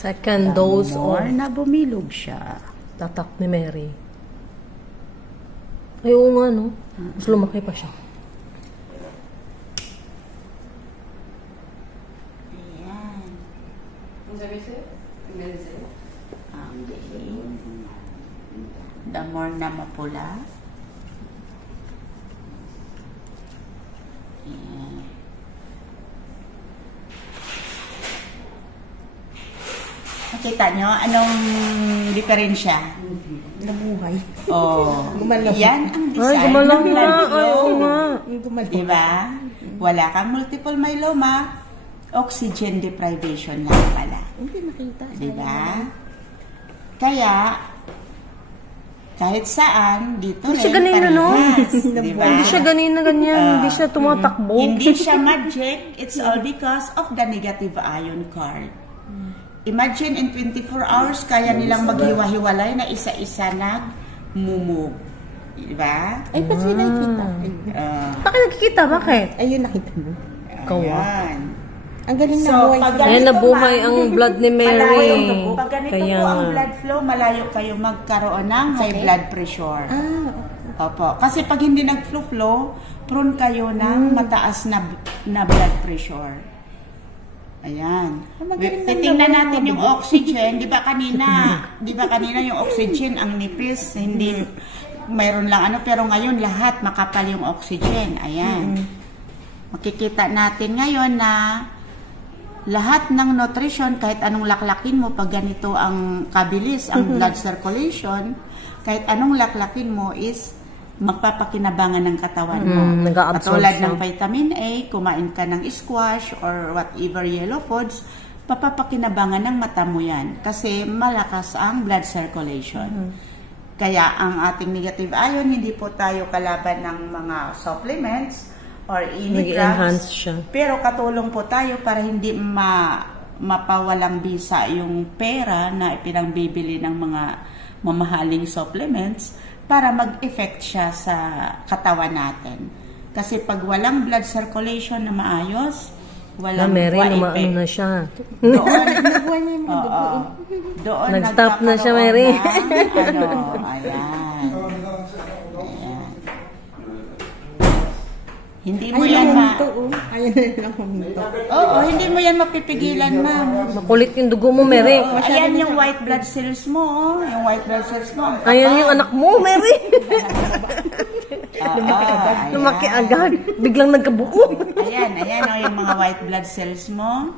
Second dose more of na bumilog siya. tatak ni Mary. Ay, oo nga, no? Mas lumaki pa siya. Ayan. The more na mapula. Ayan. Nakita nyo? Anong diferensya? Nabuhay. Oh, Gumalaw. yan ang design Ay, gumalaw ng nga. blood Ay, flow. oo nga. Gumalaw. Diba? Wala kang multiple myeloma, oxygen deprivation lang pala. Hindi nakita. Diba? Kaya, kahit saan, dito Hindi rin siya ganina, no? parehas. Diba? Hindi siya ganina ganyan. Hindi siya tumatakbo. Hindi siya magic. It's all because of the negative ion card. Imagine in 24 hours, kaya nilang maghiwa-hiwalay na isa-isa nag-mumove. Diba? Ay, ba't sila nakita? Bakit nagkikita? Bakit? Ayun, nakita mo. Ayan. Ang galing na So, buhay. pag sila. Ayan, nabuhay ang blood ni Mary. Malayo dugo. Pag ganito Kaya po ang nga. blood flow, malayo kayo magkaroon ng high blood pressure. Opo. Kasi pag hindi nag-flow, prone kayo ng mataas na blood pressure. Ayan. magaling lang Titingnan naman natin ang yung oxygen. Di ba kanina yung oxygen ang nipis, hindi mayroon lang ano, pero ngayon lahat makapal yung oxygen. Ayan. Makikita natin ngayon na lahat ng nutrition, kahit anong laklakin mo, pag ganito ang kabilis, ang blood circulation, kahit anong laklakin mo is magpapakinabangan ng katawan mo. Nag-a-absorb Katulad siya. ng vitamin A, kumain ka ng squash or whatever yellow foods, papapakinabangan ng mata mo yan. Kasi malakas ang blood circulation. Kaya ang ating negative ion, hindi po tayo kalaban ng mga supplements or any Nag-enhance drugs. siya. Pero katulong po tayo para hindi mapawalang bisa yung pera na ipinagbibili ng mga mamahaling supplements para mag-effect siya sa katawan natin. Kasi pag walang blood circulation na maayos, walang Mary, effect. ano na siya. Doon, Nabuhay niya yung mga dugo. doon Nag-stop na siya, nagkakaroon Mary. ng, ayan. Hindi mo yan Ayun na lang huminto. Oo, hindi mo yan mapipigilan, ma'am. Makulit yung dugo mo, Mary. Ayan yung white blood cells mo, oh. Yung white blood cells mo. ang Ayan kapal. yung anak mo, Mary. Ayan. Lumaki agad. Biglang nagkabuo. Ayan, oh, yung mga white blood cells mo.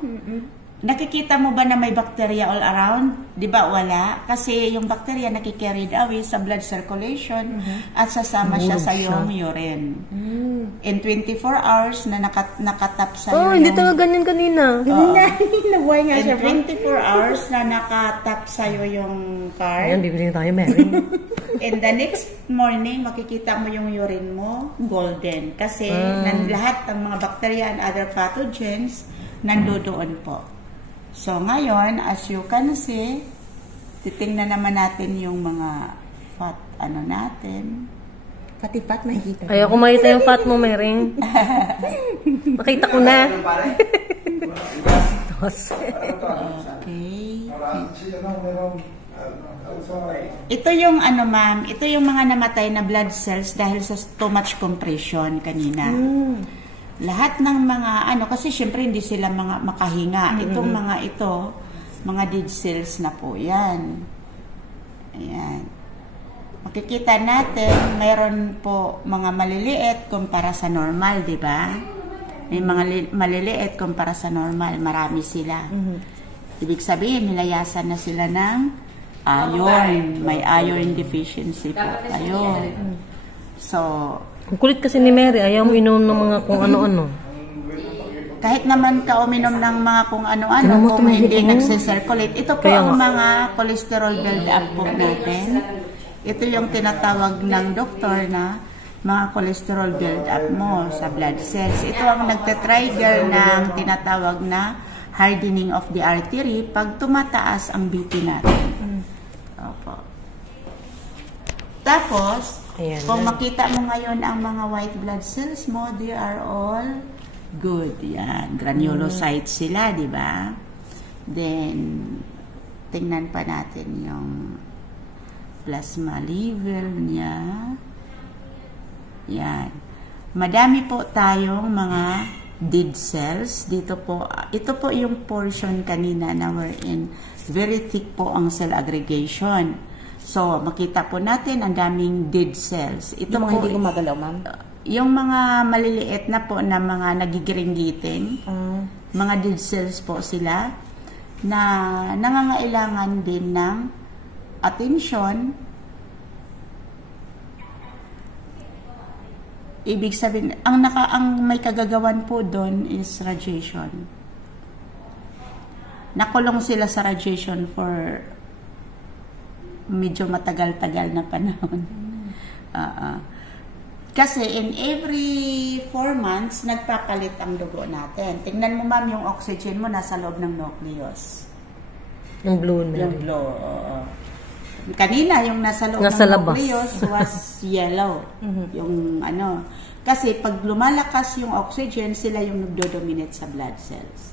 Nakikita mo ba na may bacteria all around? Di ba wala? Kasi yung bacteria nakikarried away sa blood circulation at sasama siya sa iyong urine. In 24 hours na nakatap sa Oh, hindi talaga ganyan kanina. Nabuhay nga siya. In 24 hours na nakatap sa'yo yung card. Ayan, bibili tayo, Mary. In the next morning, makikita mo yung urine mo, golden. Kasi lahat ng mga bacteria and other pathogens nandoon po. So, ngayon, as you can see, titingnan naman natin yung mga fat, natin. Pati pat makikita. Ayaw ko makita yung fat mo, Mary. Nakita ko na. Okay. Ito yung ma'am, ito yung mga namatay na blood cells dahil sa too much compression kanina. Lahat ng mga kasi syempre hindi sila mga makahinga. Itong mga ito, mga dead cells na po yan. Ayan. Makikita natin, mayroon po mga maliliit kumpara sa normal, di ba? May mga maliliit kumpara sa normal, marami sila. Ibig sabihin, nilayasan na sila ng iron. May iron deficiency po. Ayun. So, Ang kulit kasi ni Mary. Ayaw mo inom ng mga kung ano-ano. kahit naman ka uminom ng mga kung ano-ano, kung hindi nagsisirculate, ito po ang mga cholesterol build-up po natin. Ito yung tinatawag ng doktor na mga cholesterol build-up mo sa blood cells. Ito ang nagtatrigger ng tinatawag na hardening of the artery pag tumataas ang BP natin. Opo. Tapos, Ayan kung na. makita mo ngayon ang mga white blood cells mo, they are all good. Yan. Granulocytes sila, di ba? Then, tingnan pa natin yung plasma level niya. Yan. Madami po tayong mga dead cells. Dito po, ito po yung portion kanina na wherein very thick po ang cell aggregation. So, makita po natin ang daming dead cells. Ito Yung mga po, hindi gumagalaw, ma'am? yung mga maliliit na po na mga nagigiring-giting, mga dead cells po sila, na nangangailangan din ng attention. Ibig sabihin, ang may kagagawan po doon is radiation. Nakulong sila sa radiation for medyo matagal-tagal na panahon. Kasi in every 4 months, nagpapalit ang dugo natin. Tingnan mo, ma'am, yung oxygen mo nasa loob ng nucleus. Yung blue na. Yung blue, oo. Kanina, yung nasa loob Nasa ng labas. nucleus was yellow. Yung ano. Kasi pag lumalakas yung oxygen, sila yung nagdo-dominate sa blood cells.